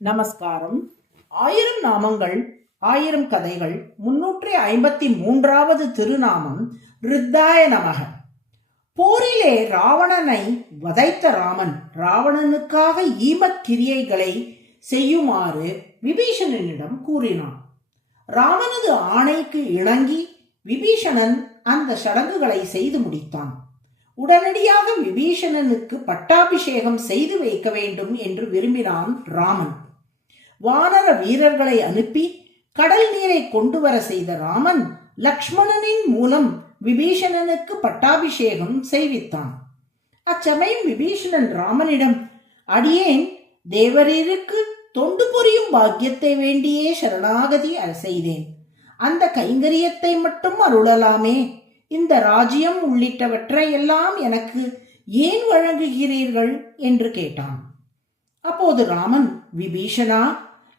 நமஸ்காரம். 1000 நாமங்கள் 1000 கதைகள் 353வது திருநாமம் ருத்தாய நமக. போரிலே ராவணனை வதைத்த ராமன் ராவணனுக்காக ஈமக் கிரியைகளை செய்யுமாறு விபீஷணனிடம் கூறினான். ராமனது ஆணைக்கு இணங்கி விபீஷணன் அந்த சடங்குகளை செய்து முடித்தான். உடனடியாக விபீஷணனுக்கு பட்டாபிஷேகம் செய்து வைக்க வேண்டும் என்று விரும்பினான் ராமன். வானர வீரர்களை அனுப்பி கடல் நீரை கொண்டு வர செய்த ராமன் லக்ஷ்மணனின் மூலம் விபீஷணனுக்கு பட்டாபிஷேகம் செய்வித்தான். அச்சமயம் விபீஷணன் ராமனிடம், அடியேன் தேவரீருக்கு தொண்டு புரியும் பாக்கியத்தை வேண்டியே சரணாகதி செய்தேன். அந்த கைங்கரியத்தை மட்டும் அருளலாமே. இந்த ராஜ்யம் உள்ளிட்டவற்றை எல்லாம் எனக்கு ஏன் வழங்குகிறீர்கள் என்று கேட்டான். அப்போது ராமன், விபீஷணா,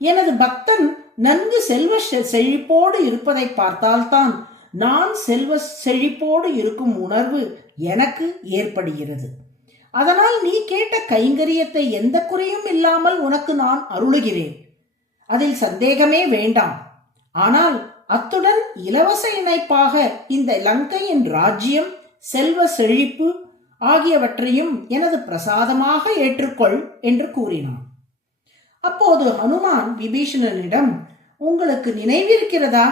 எனது பக்தன் நன்கு செல்வ செழிப்போடு இருப்பதை பார்த்தால்தான் நான் செல்வ செழிப்போடு இருக்கும் உணர்வு எனக்கு ஏற்படுகிறது. அதனால் நீ கேட்ட கைங்கரியத்தை எந்த குறையும் இல்லாமல் உனக்கு நான் அருளுகிறேன். அதில் சந்தேகமே வேண்டாம். ஆனால் அத்துடன் இலவச இணைப்பாக இந்த லங்கையின் ராஜ்யம், செல்வ செழிப்பு ஆகியவற்றையும் எனது பிரசாதமாக ஏற்றுக்கொள் என்று கூறினான். அப்போது ஹனுமான் விபீஷணனிடம், உங்களுக்கு நினைவிருக்கிறதா,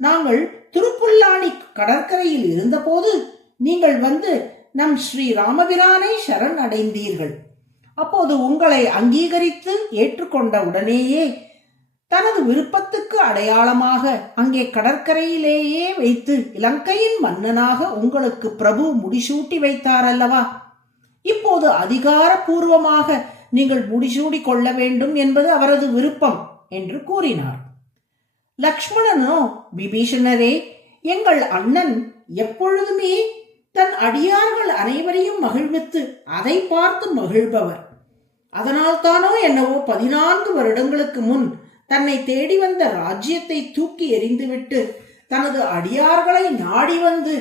நாங்கள் திருப்புல்லானி கடற்கரையில் இருந்தபோது நீங்கள் வந்து நம் ஸ்ரீ ராமபிரானை சரண் அடைந்தீர்கள். அப்போது உங்களை அங்கீகரித்து ஏற்றுக்கொண்ட உடனேயே தனது விருப்பத்துக்கு அடையாளமாக அங்கே கடற்கரையிலேயே வைத்து இலங்கையின் மன்னனாக உங்களுக்கு பிரபு முடிசூட்டி வைத்தார் அல்லவா? இப்போது அதிகாரபூர்வமாக நீங்கள் முடிசூடி கொள்ள வேண்டும் என்பது அவரது விருப்பம் என்று கூறினார். லக்ஷ்மணனோ, விபீஷணரே, எங்கள் அண்ணன் எப்பொழுதுமே தன் அடியார்கள் அனைவரையும் மகிழ்வித்து அதை பார்த்து மகிழ்பவர். அதனால் தானோ என்னவோ 14 வருடங்களுக்கு முன் தன்னை தேடி வந்த ராஜ்யத்தை தூக்கி எறிந்துவிட்டு தனது அடியார்களை நாடி வந்து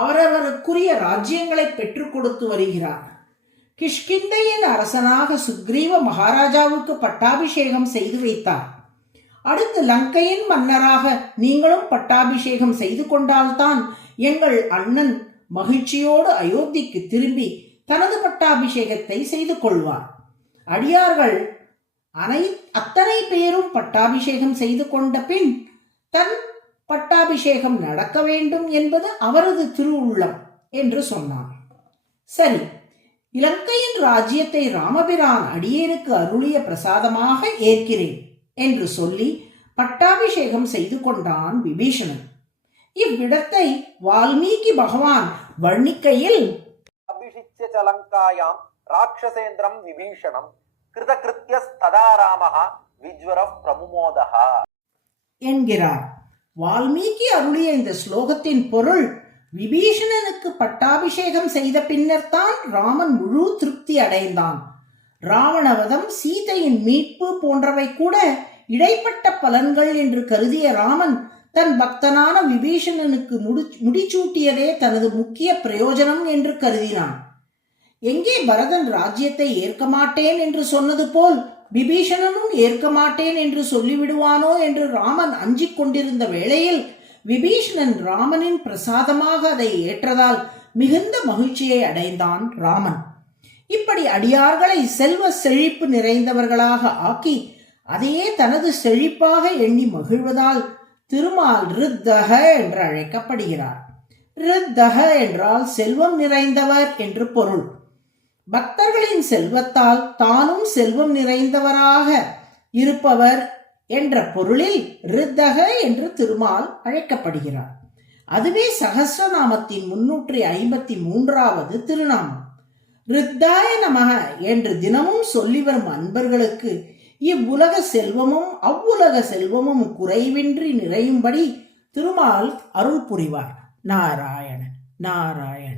அவரவருக்குரிய ராஜ்யங்களை பெற்றுக் கொடுத்து வருகிறார். கிஷ்கிந்தையின் அரசனாக சுக்ரீவ மகாராஜாவுக்கு பட்டாபிஷேகம் செய்து வைத்தார். அடுத்து லங்கையின் மன்னராக நீங்களும் பட்டாபிஷேகம் செய்து கொண்டால்தான் எங்கள் அண்ணன் மகிழ்ச்சியோடு அயோத்திக்கு திரும்பி தனது பட்டாபிஷேகத்தை செய்து கொள்வார். அடியார்கள் அத்தனை பேரும் பட்டாபிஷேகம் செய்து கொண்ட பின் தன் பட்டாபிஷேகம் நடக்க வேண்டும் என்பது அவரது திருவுள்ளம் என்று சொன்னான். சரி, இலங்கையின் ராஜ்யத்தை ராமபிரான் அடியேனுக்கு அருளிய பிரசாதமாக ஏற்கிறேன் என்று சொல்லி பட்டாபிஷேகம் செய்து கொண்டான் விபீஷணன். இவ்விடத்தை வால்மீகி பகவான் வர்ணிக்கையில், அபிஷிச்ய சலங்காயாம் ராட்சசேந்திரம் விபீஷணம் கிருதகிருத்யஸ்ததா ராமஹ விஜ்வரஃப் பிரமுமோதஹ என்கிறார். வால்மீகி அருளிய இந்த ஸ்லோகத்தின் பொருள், விபீஷணனுக்கு பட்டாபிஷேகம் செய்த பின்னர் தான் ராமன் முழு திருப்தி அடைந்தான். ராவணவதம், சீதையின் மீட்பு போன்றவை கூட இடைப்பட்ட பலன்கள் என்று கருதிய ராமன் தன் பக்தனான விபீஷணனுக்கு முடிச்சூட்டியதே தனது முக்கிய பிரயோஜனம் என்று கருதினான். எங்கே பரதன் ராஜ்யத்தை ஏற்க மாட்டேன் என்று சொன்னது போல் விபீஷணனும் ஏற்க மாட்டேன் என்று சொல்லிவிடுவானோ என்று ராமன் அஞ்சிக் கொண்டிருந்த வேளையில் விபீஷணன் ராமனின் பிரசாதமாக அதை ஏற்றதால் மிகுந்த மகிழ்ச்சியை அடைந்தான் ராமன். இப்படி அடியார்களை செல்வ செழிப்பு நிறைந்தவர்களாக ஆக்கி அதையே தனது செழிப்பாக எண்ணி மகிழ்வதால் திருமால் ரித்தக என்று அழைக்கப்படுகிறார். ரித்தக என்றால் செல்வம் நிறைந்தவர் என்று பொருள். பக்தர்களின் செல்வத்தால் தானும் செல்வம் நிறைந்தவராக இருப்பவர் என்ற பொருளில் ரித்தக என்று திருமால் அழைக்கப்படுகிறார். அதுவே சகஸ்ரநாமத்தின் 353வது திருநாமம். ரித்தாய நமக என்று தினமும் சொல்லி வரும் அன்பர்களுக்கு இவ்வுலக செல்வமும் அவ்வுலக செல்வமும் குறைவின்றி நிறையும்படி திருமால் அருள் புரிவார். நாராயண நாராயண.